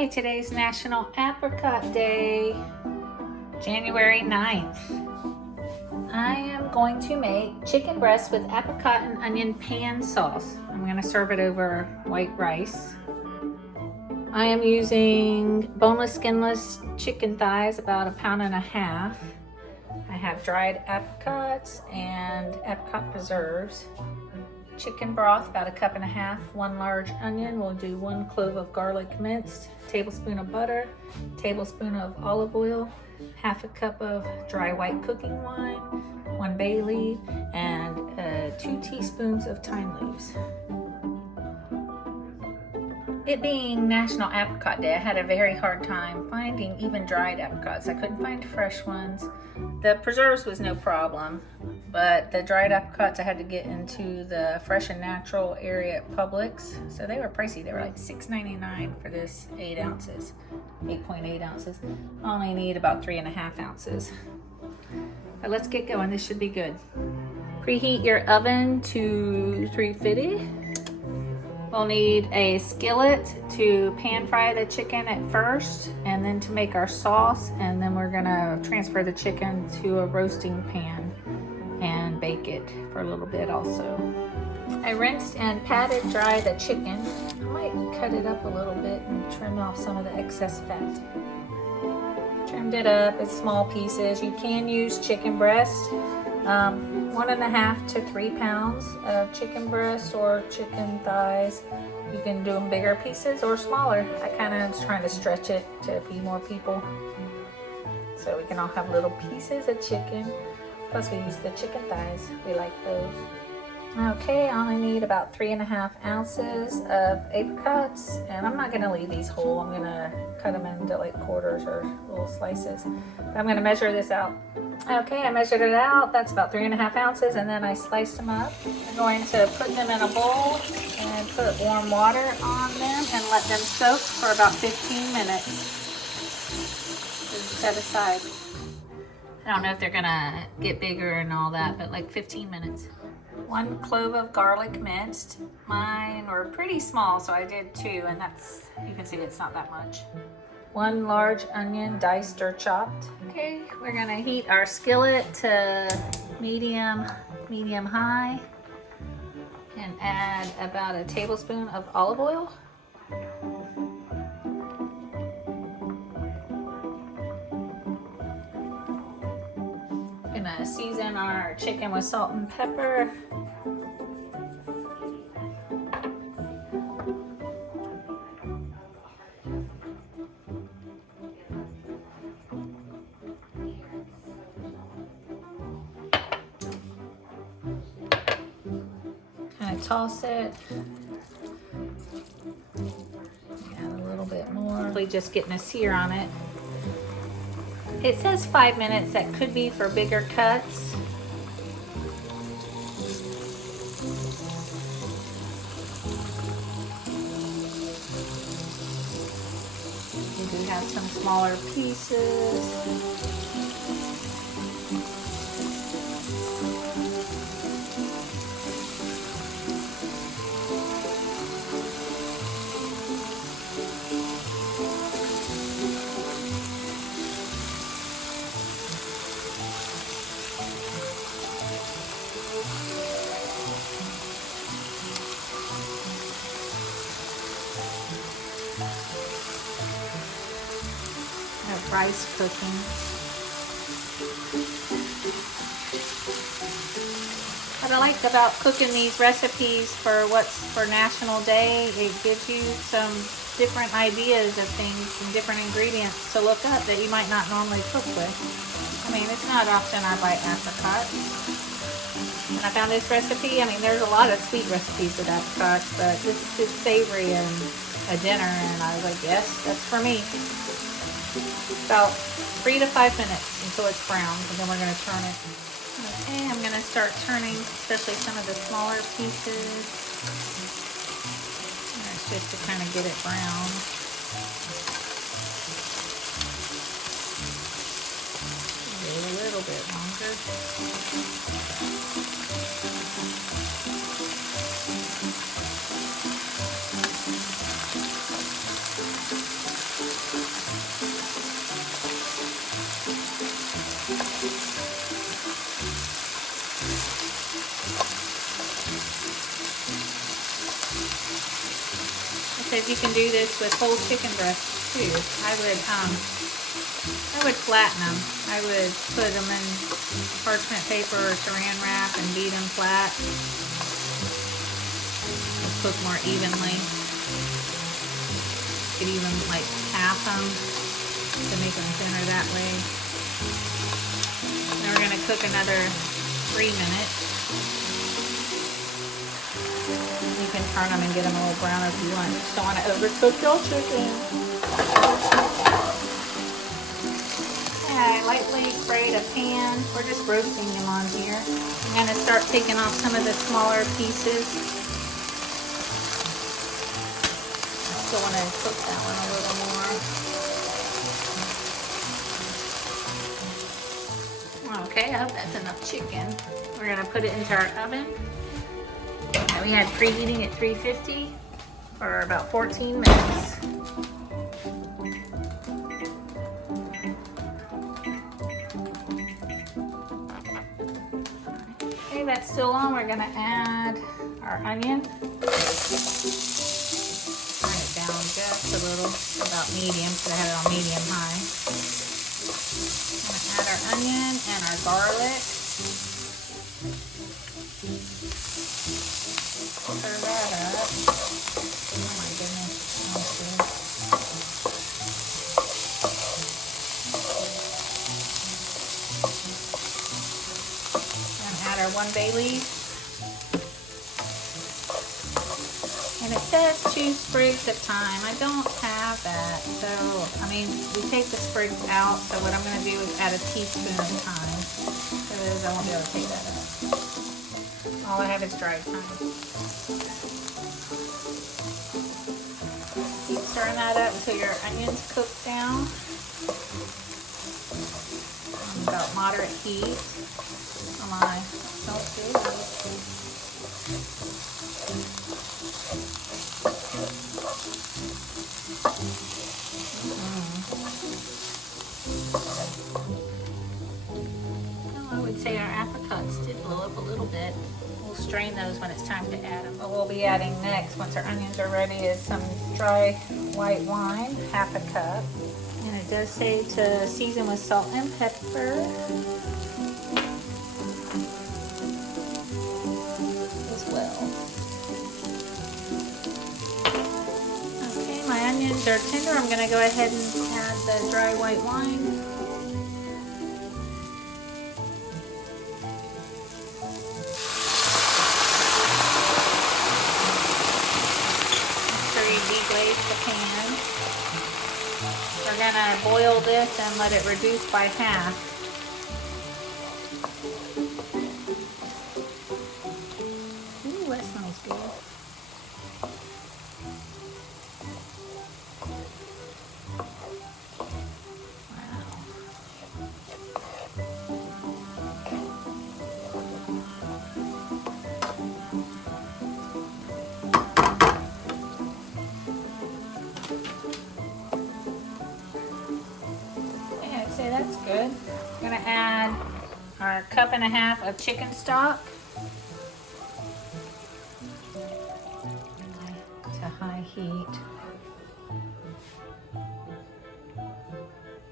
Okay, today's National Apricot Day, January 9th. I am going to make chicken breast with apricot and onion pan sauce. I'm going to serve it over white rice. I am using boneless, skinless chicken thighs, about 1.5 pounds. I have dried apricots and apricot preserves. Chicken broth, about 1.5 cups. 1 large onion. We'll do 1 clove of garlic minced, tablespoon of butter, tablespoon of olive oil, 1/2 cup of dry white cooking wine, 1 bay leaf, and 2 teaspoons of thyme leaves. It being National Apricot Day, I had a very hard time finding even dried apricots. I couldn't find fresh ones. The preserves was no problem, but the dried apricots I had to get into the fresh and natural area at Publix. So they were pricey. They were like $6.99 for this 8 ounces, 8.8 ounces. I only need about 3.5 ounces. But let's get going. This should be good. Preheat your oven to 350. We'll need a skillet to pan fry the chicken at first, and then to make our sauce, and then we're gonna transfer the chicken to a roasting pan and bake it for a little bit also. I rinsed and patted dry the chicken. I might cut it up a little bit and trim off some of the excess fat. Trimmed it up in small pieces. You can use chicken breast. 1.5 to 3 pounds of chicken breast or chicken thighs. You can do them bigger pieces or smaller. I kind of was trying to stretch it to feed more people, so we can all have little pieces of chicken. Plus we use the chicken thighs. We like those. Okay, I only need about 3.5 ounces of apricots, and I'm not gonna leave these whole. I'm gonna cut them into like quarters or little slices. But I'm gonna measure this out. Okay, I measured it out. That's about 3.5 ounces, and then I sliced them up. I'm going to put them in a bowl and put warm water on them and let them soak for about 15 minutes. Set aside. I don't know if they're gonna get bigger and all that, but like 15 minutes. 1 clove of garlic minced. Mine were pretty small, so I did 2, and that's, you can see it's not that much. 1 large onion, diced or chopped. Okay, we're gonna heat our skillet to medium high and add about a tablespoon of olive oil. Gonna season our chicken with salt and pepper. Kind of toss it. Add a little bit more. We're just getting a sear on it. It says 5 minutes. That could be for bigger cuts. We do have some smaller pieces. Rice cooking. What I like about cooking these recipes for what's for National Day, it gives you some different ideas of things and different ingredients to look up that you might not normally cook with. I mean, it's not often I buy apricots. And I found this recipe. I mean, there's a lot of sweet recipes with apricots, but this is savory and a dinner, and I was like, yes, that's for me. About 3 to 5 minutes until it's brown, and then we're going to turn it. Okay, I'm going to start turning, especially some of the smaller pieces. And it's just to kind of get it brown. Wait a little bit longer. says you can do this with whole chicken breasts too. I would flatten them. I would put them in parchment paper or saran wrap and beat them flat. They'll cook more evenly. You could even like half them to make them thinner that way. Then we're going to cook another 3 minutes. You can turn them and get them a little brown if you want. You just don't want to overcook your chicken. I lightly sprayed a pan. We're just roasting them on here. I'm going to start taking off some of the smaller pieces. I still want to cook that one a little more. Okay, I hope that's enough chicken. We're going to put it into our oven. And we had preheating at 350 for about 14 minutes. Okay, that's still on. We're going to add our onion. Turn it down just a little, about medium, because I had it on medium high. I'm going to add our onion and our garlic. Stir that up. Oh my goodness, smells good. And add our 1 bay leaf. And it says 2 sprigs of thyme. I don't have that, so I mean we take the sprigs out. So what I'm going to do is add a teaspoon of thyme, because I won't be able to take that out. All I have is dried thyme. Keep stirring that up until your onions cook down on about moderate heat. Oh my, smells good. I would say our apricots did blow up a little bit. We'll strain those when it's time to add them. What we'll be adding next, once our onions are ready, is some dry white wine, ½ cup. And it does say to season with salt and pepper as well. Okay, my onions are tender. I'm going to go ahead and add the dry white wine. Deglaze the pan. We're going to boil this and let it reduce by half. Ooh, that smells good. That's good. I'm going to add our 1.5 cups of chicken stock to high heat.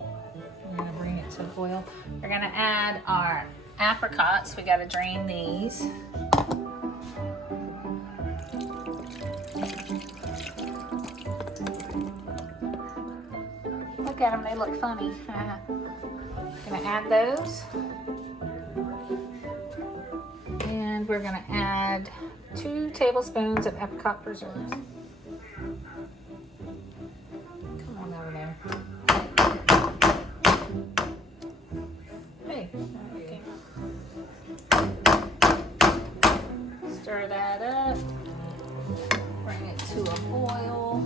I'm going to bring it to a boil. We're going to add our apricots. We got to drain these. Look at them, they look funny. Gonna add those. And we're gonna add 2 tablespoons of apricot preserves. Come on over there. Hey, okay. Stir that up. Bring it to a boil.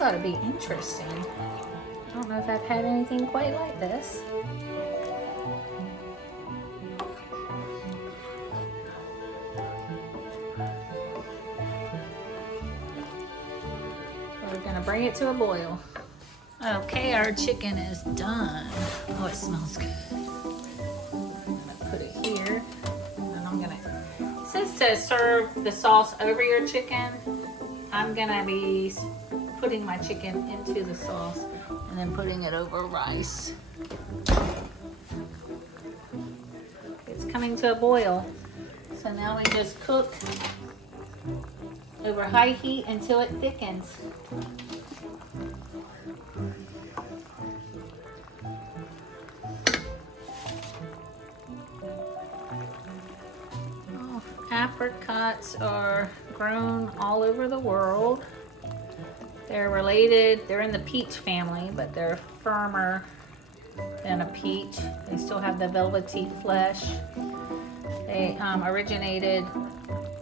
This ought to be interesting. I don't know if I've had anything quite like this. We're gonna bring it to a boil. Okay, our chicken is done. Oh, it smells good. I'm gonna put it here, and I'm gonna, since to serve the sauce over your chicken, I'm gonna be putting my chicken into the sauce and then putting it over rice. It's coming to a boil. So now we just cook over high heat until it thickens. Oh, apricots are grown all over the world. They're related, they're in the peach family, but they're firmer than a peach. They still have the velvety flesh. They originated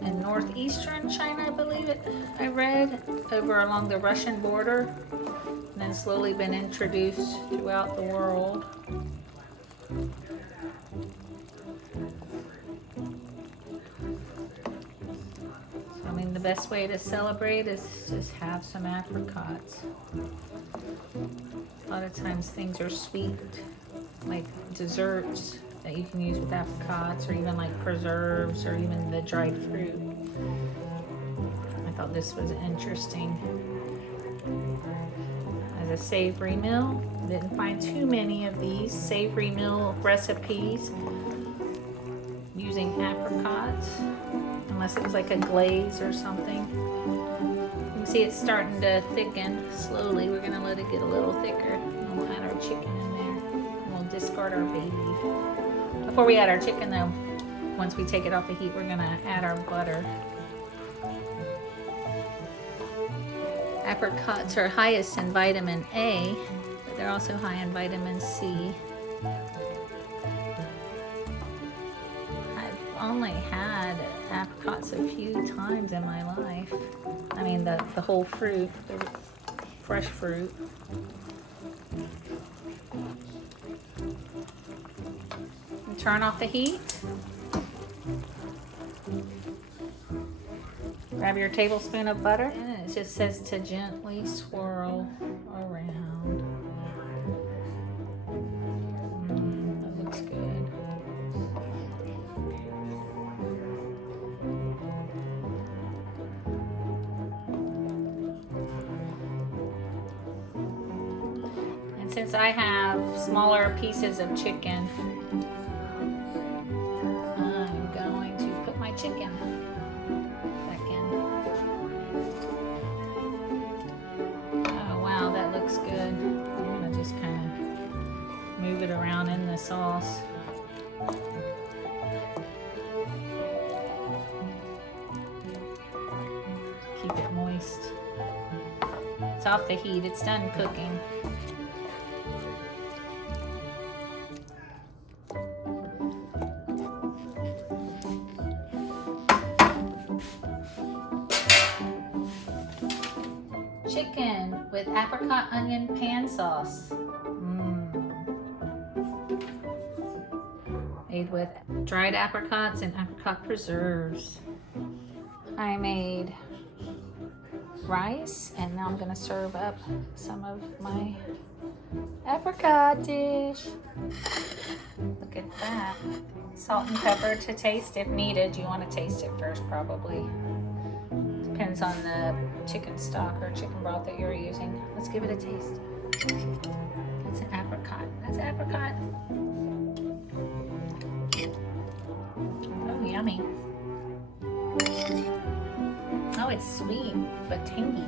in northeastern China, I believe I read, over along the Russian border, and then slowly been introduced throughout the world. I mean, the best way to celebrate is just have some apricots. A lot of times things are sweet, like desserts that you can use with apricots, or even like preserves, or even the dried fruit. I thought this was interesting. As a savory meal, I didn't find too many of these savory meal recipes using apricots, unless it was like a glaze or something. You can see it's starting to thicken slowly. We're gonna let it get a little thicker, and we'll add our chicken in there, and we'll discard our bay leaf. Before we add our chicken though, once we take it off the heat, we're gonna add our butter. Apricots are highest in vitamin A, but they're also high in vitamin C. I've only had apricots a few times in my life. I mean the whole fruit, the fresh fruit. And turn off the heat. Grab your tablespoon of butter, and it just says to gently swirl around. That looks good. And since I have smaller pieces of chicken, I'm going to put my chicken back in. Oh wow, that looks good. I'm gonna just kind of move it around in the sauce. Keep it moist. It's off the heat, it's done cooking. Chicken with apricot-onion pan sauce. Made with dried apricots and apricot preserves. I made rice, and now I'm going to serve up some of my apricot dish. Look at that. Salt and pepper to taste if needed. You want to taste it first, probably. Depends on the chicken stock or chicken broth that you're using. Let's give it a taste. That's an apricot. That's apricot. Oh, yummy. Oh, it's sweet, but tangy.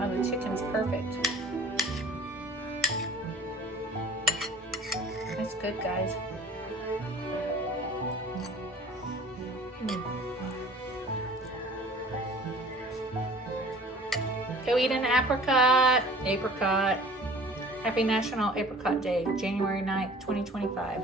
Oh, the chicken's perfect. That's good, guys. Go eat an apricot. Apricot. Happy National Apricot Day, January 9th, 2025.